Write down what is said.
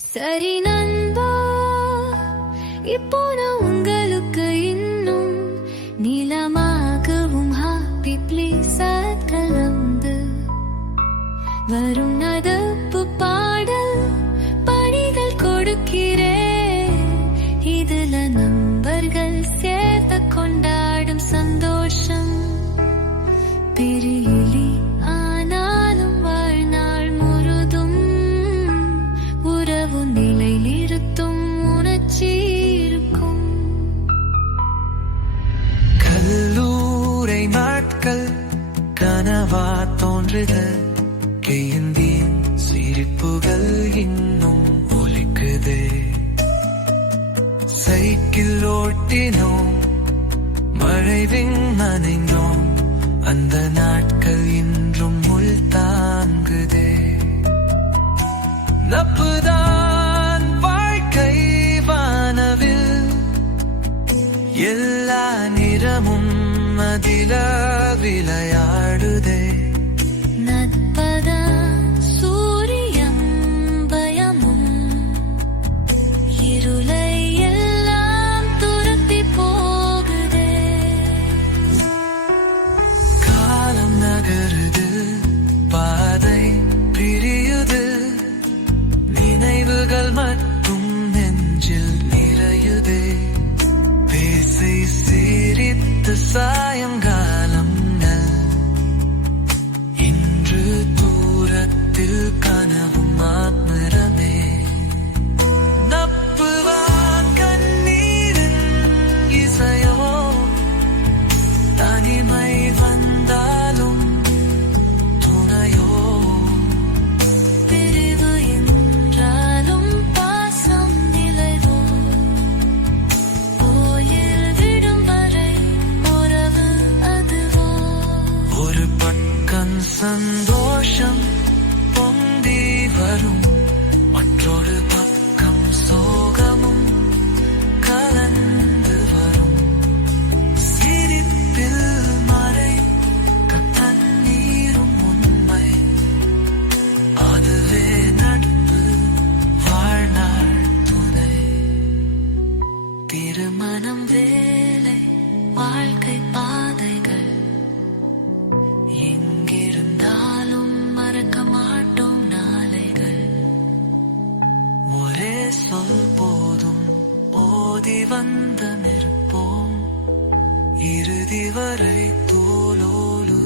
சரி நண்பா, இப்போ நான் உங்களுக்கு இன்னும் நீளமாகவும் ஹாப்பி பிளீஸ் கலந்து வரும் நடப்பு பாடல் பணிகள் கொடுக்கிறேன். இதுல நண்பர்கள் சேர்த்து கொண்டாடும் சந்தோஷம் பிரியிலி ஆனாலும் வாழ்நாள் முழுதும் உறவு நிலை நிறுத்தும் உணர்ச்சி இருக்கும். கல்லூரை நாட்கள் கனவா தோன்றுதல், கேந்தின் சிரிப்புகள் இன்னும் ஒலிக்குதே. சைக்கிள் ஓட்டினோம், மழை நனைந்தோம், அந்த நாட்கள் இன்றும் முள் தாங்குதே. நப்புதான் வாழ்க்கை வானவில், எல்லா நிறமும் அதில விளையாடுதே. நட்பதான் சூரியம் பயமும் இருளை எல்லாம் துரத்தி போகுதே. காலம் நகருது, பாதை பிரியுது, நினைவுகள் மட்டும் நெஞ்சில் நிறையுதே. பேசை சிரித்து சாயங்காலம் இன்று தூரத்தில் கனவும் மாத்திரமே. நப்புவான் கண்ணீரின் இசையோ, தனிமை வந்தாலும் துணையோ. பிரிவு என்றாலும் பாசம் நிலைவோ, கோயில் விடும் வரை உறவு அதுவோ. ஒரு பக்கம் சந்தோஷம் பொங்கி வரும், மற்றொரு பக்கம் சோகமும் கலந்து வரும். சிரிப்பில் மறை தண்ணீரும் உண்மை, அதுவே நட்பு வாழ்நாள் துணை. திருமணம் வேலை வாழ்க்கை பாதைகள் எங்கிருந்தாலும் மறக்க மாட்டோம் நாளைகள். ஒரே சொல் போதும், ஓதி வந்த நிற்போம், இறுதி வரை தோளோடு